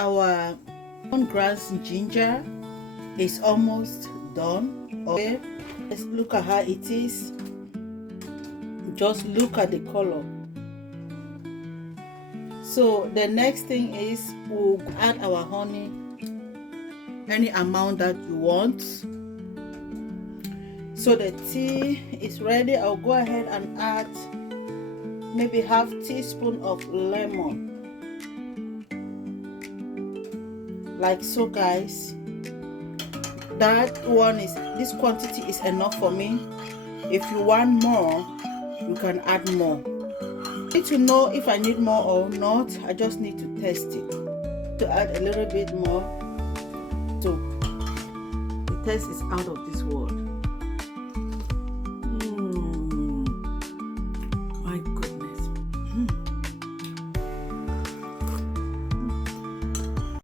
Our ground ginger is almost done. Okay, let's look at how it is. Just look at the color. So the next thing is we'll add our honey, any amount that you want. So the tea is ready. I'll go ahead and add maybe half teaspoon of lemon, like so, guys. That one is, this quantity is enough for me. If you want more, you can add more. I need to know if I need more or not. I just need to test it. To add a little bit more, so the taste is out of this world.